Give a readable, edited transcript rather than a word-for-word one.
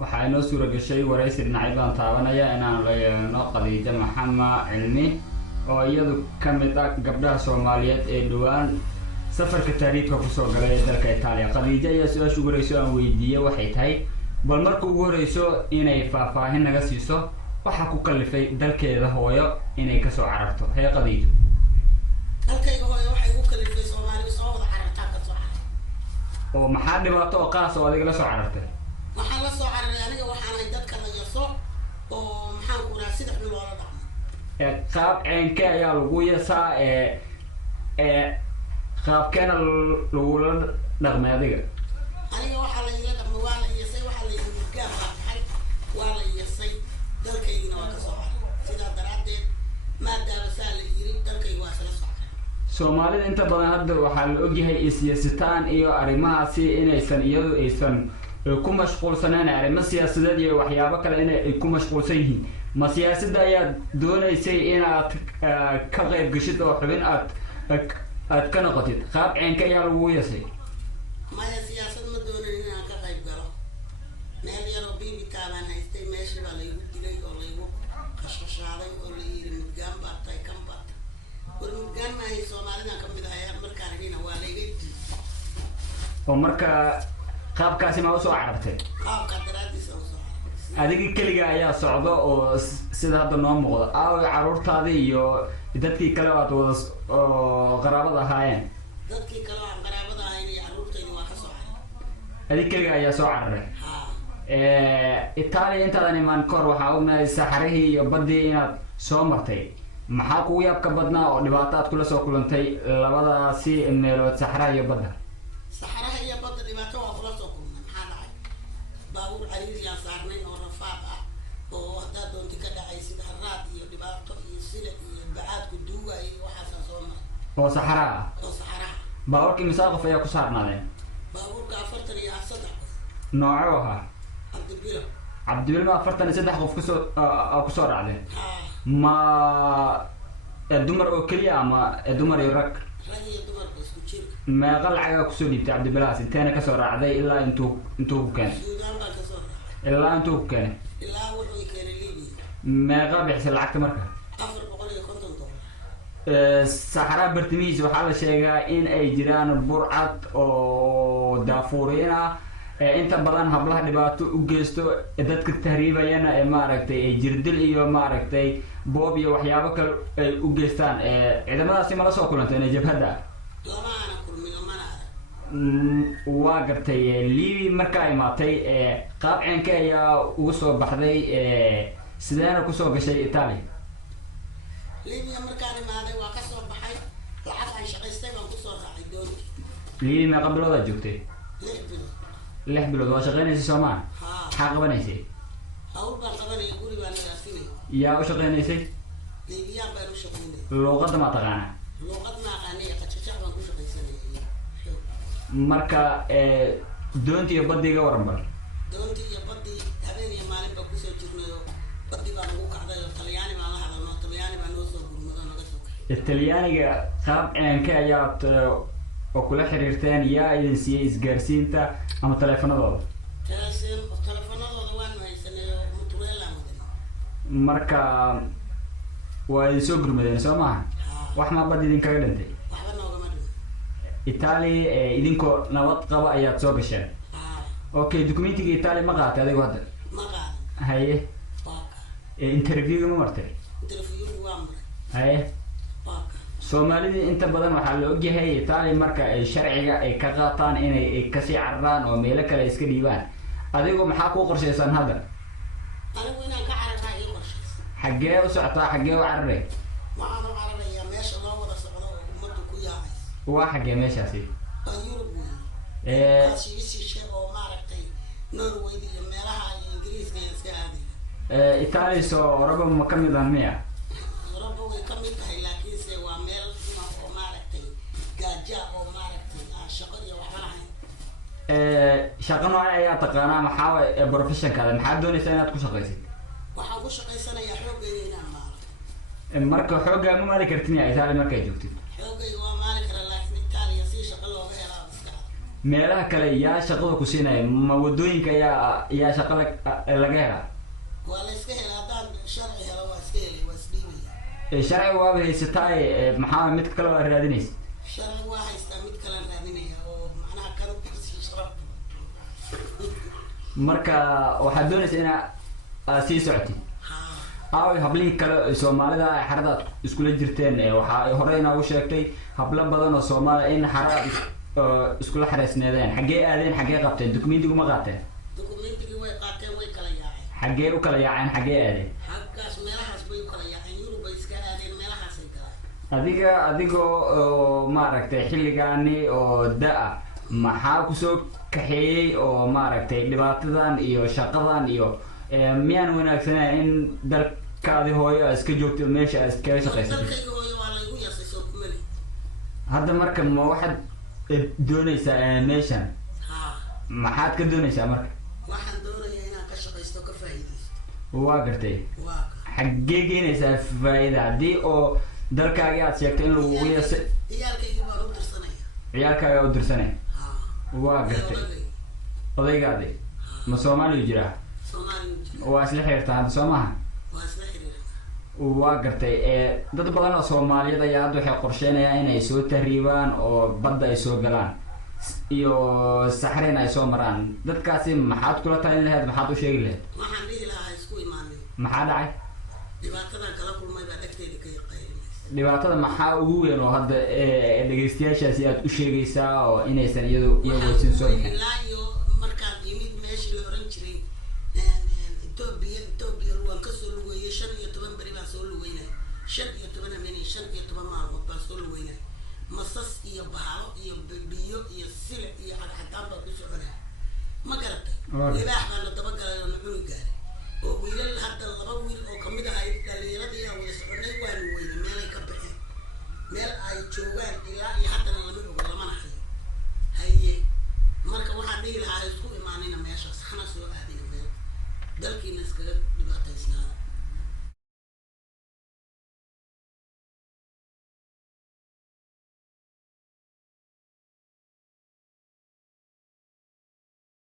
waxaa inoo suura gashay waraysi dhinacyo baan taabanaya inaan la yeelno Khadiija Maxamed Cilmi oo iyadu ka mid ah gabdhaha Soomaaliyeed ee dhawaan safarka taariikhda ku soo galay dalka Italiya. Khadiija ayaa su'aasha ugu horeysa aan weydiiyay waxay tahay bal markii ugu horeyso inay faahfaahin naga siiso waxa ku kalifay dalkeeda hooyo inay ka soo cararto. Hey Khadiija. dalkayga hooyo waxay ku kalifay Soomaaliya soo wada carartaa ka soo carartay. oo maxaa dhibaato oo qaas oo adiga la soo carartay? waxaan la soo cararay aniga waxaan ay dadka la yaso oo maxaan ku raacay sida loola dhaqmo. qaab ceenka ayaa lagu yasaa qaabkeena lagula dhaqmay adiga. aniga waxaa la ila dhaqmo waa la yasay waxaa la yidhi murgaan baa tahay waa la yasay dalkaygina waa ka soo cararay sidaa daraaddeed maadaama saa la yiri dalkayga waa isla soo cararay. Soomaalida inta badan hadda waxaa la ogyahay siyaasitaan iyo arrimahaasi inaysan iyadu aysan ku mashquulsaneen arrimo siyaasadeed iyo waxyaabo kale inay ku mashquulsan yihiin. ma siyaasadda ayaa doonaysay inaad ka qayb gashid oo xubin aad ka noqotid qaab ceenka ayaa lagu yasay? maya siyaasad ma doonayn inaan ka qayb galo meel yaroo biibitaa baan haystay meeshii baa laygu dilay oo laygu qashqashaaday oo la yidhi mudgaan baa tahay kan baa tahay war mudgaan maahay Soomaalida ka mid ahay markaan rina waa layga diiday oo marka qaabkaasi ma u soo carartay? qaabka daraadiisa u soo carartay. adiga kaliya ayaa socdo oo sida hadda noo muuqdo aaway caruurtaadii iyo dadkii kale aad wada oo qaraabada ahaayeen? dadkii kale aan qaraabada ahayn iyo caruurtayda waa ka soo cararay. adiga kaliya ayaa soo cararay? Italiya intaadan imaan kahor waxaa ognahay saxarihii iyo baddii inaad soo martay. maxaa kugu yaabka badnaa oo dhibaato aad kula soo kulantay labadaasi meelood saxaraha iyo badda? saxaraha iyo badda dhibaato waa kula soo kulmay. maxaa dhacay baabuur cariiriyaan saarnay oo rafaad ah oo haddaa doonti ka dhacay sida haraad iyo dhibaato iyo silad iyo bacaadku duugay iyo waxaasaan soo maray. oo saxaraha ah? oo saxaraha. baabuurkii misaa qof ayaa ku saarnaadeen? baabuurka 43 qof. noocuu ahaa? cabdibilo. cabdibilo ma 43 qof kusoo raacdeen? ma dumar oo keliya ama dumar iyo rag? rag iyo dumar isku jir. meeqa lacagaa kusoo dhiibtay cabdibilahaas inteena kasoo raacday ilaa intuu ku keenay? suudaan baan kasoo raacay. ilaa intuu ku keenay? ilaa wuxuu keenay Liibiya. meeqa bixisay lacagta marka? $450. saxaraha bartimihiisa waxaa la sheegaa in ay jiraan burcad oo daafuuriin ah inta badan hablaha dhibaato u geysto dadka tahriibayana maaragtay jirdil iyo maaragtay boob iyo waxyaabo kale ay u geystaan. ciidamadaasi ma la soo kulantay jabhadda? lama ana kulmin lamana arag. waa gartay Liibi markaa imaatay qaab ceenka ayaa ugu soo baxday sideena kusoo gashay Italiya? Liibiya markaan imaaday waa ka soo baxay lacag aan shaqaystay baan kusoo raacay doonti. Liibi meeqa bilood aad joogtay? 6 bilood. 6 bilood waa shaqaynaysay Soomaa? maxaa qabanaysay? hawl baan qabanaya guri baan nagaasinay. yaa u shaqaynaysay? Liibiyaan baan u shaqaynay. luuqadda ma taqaana? luuqad ma aqaanay qajajac baan ku shaqaysanayay. marka doonti iyo baddi iga waran bal. doonti iyo baddi habeen iyo maalin baan kusoo jirnay oo baddi baan ugu kacday oo Talyaani baan la hadalnay Talyaani baan noo soo gurmado naga soo kaxay. Talyaaniga qaab ceenka ayaad oo kula xiriirteen yaa idin siiyay isgaarsiinta ama taleefanadooda? taleefanadooda waan haysanay oo mutuleelaan wadanay. marka waa idin soo gurmadeen soo maaha? wax ma baddi idinkaga dhintay? waxba noogama dhiman. Italiya idinkoo nabad qaba ayaad soo gasheen? okay documentiga Italiya ma qaatay adigu hadda? ma qaadan. haye Baaka. interview ma martay? interview waa maray. haye Baaka. Soomaalida inta badan waxaa la ogyahay Italiya marka ay sharciga ay ka qaataan inay kasii cararaan oo meelo kale iska dhiibaan. adigu maxaa ku qorshaysan hadda? anigu inaan ka cararaa ii qorshaysan. xaggee u socotaa xaggee u cararay? waxaan u cararayaa meesha loo wada socdo oo ummaddu ku yaacaysa. waa xaggee meeshaasi? waa Yurub weeye. Aasiya oo maaragtay Norway iyo meelaha Ingiriiska iska aaday. Italiya soo Orobo ma ka mid ah miya? Orobo way ka mid tahay laakiin se waa meel oo maaragtay gaaja oo maaragtay shaqo iyo waxba lahayn. shaqo nooca ayaa taqaanaa maxaa way professionkaada maxaa doonaysaa inaad ku shaqaysid? waxaan ku shaqaysanayaa xoogayga inaan maalo. marka xooggaa ma maali kartin yaa Italiya markay joogtid? xoogayga waa maali karaa laakiin Italiya si shaqo looga helaa iska meelaha kale yaa shaqada ku siinaya ma wadooyinka yaa shaqa laga helaa waa la iska helaa haddaan sharci helo waa iska helay waa isdhiibaya sharci waaba haysataay maxaa mid kale waa raadinaysa sharci waa haystaa mid kale raadinaya oo macnaha kan kasii sharaf marka waxaad doonaysa inaad sii socotid aawi hablihii kale soomaalida xaradaad iskula jirteen waxaa hore inaa u sheegtay hablo badan oo soomaali in xaraad iskula xareysneedeen xaggee aadeen xaggee qabteen dukumentigu ma qaateen dukumentigii way qaateen way kala yaaceen xaggee u kala yaaceen xaggee aadeen halkaas meelahaas bay u kala yaaceen yurub bay iska aadeen meelahaasay galaan adigoo maaragtay xilligaani oo da-a maxaa kusoo kaxeeyey oo maaragtay dhibaatadan iyo shaqadan iyo miyaan wanaagsanayn in dalkaadi hooyo a iska joogto meesha a iskaga shaqaysatay dalkayga hooyo waa laygu yasay soo kumali hadda marka ma waxaad doonaysaa meeshan maxaad ka doonaysaa marka waxaan doonayaa inaan ka shaqaysto ka faa'iidaysto waa gartay waa xaggee geenaysaa faa'iida haddii oo dalkaagii aad sheegtay in lagugu yasay ciyaalkaygii baan u dirsanaya ciyaalkaaga u dirsanay waa gartay odaygaadi ma soomaaliyu jiraa waa isla xiriirtaa hadda soo maaha waa isla xiriirta waa gartay dad badan oo soomaaliyeed ayaa hadda waxay qorsheynayaan inay soo tahriibaan oo badda ay soo galaan iyo saxreen ay soo maraan dadkaasi maxaad kula talin lahayd maxaad u sheegi lahayd waxaan dhihi lahaa isku imaanin maxaa dhacay dhibaatadan kala kulmay baa dhagteeda ka yaqaynaysa dhibaatada maxaa ugu weyn oo hadda dhegaystayaashaasi aad u sheegaysaa oo inaysan iyagoo sin soo bixin ilaa iyo markaan imid meeshii la oran jiray Ethiopia waan kasoo lugeeyay 15 beri baan soo lugeynay 15 habeenay 15 maalmood baan soo lugeynay masas iyo bahalo iyo biyo iyo silic iyo cadcadaan baan ku soconay ma garatay libaax baan la daba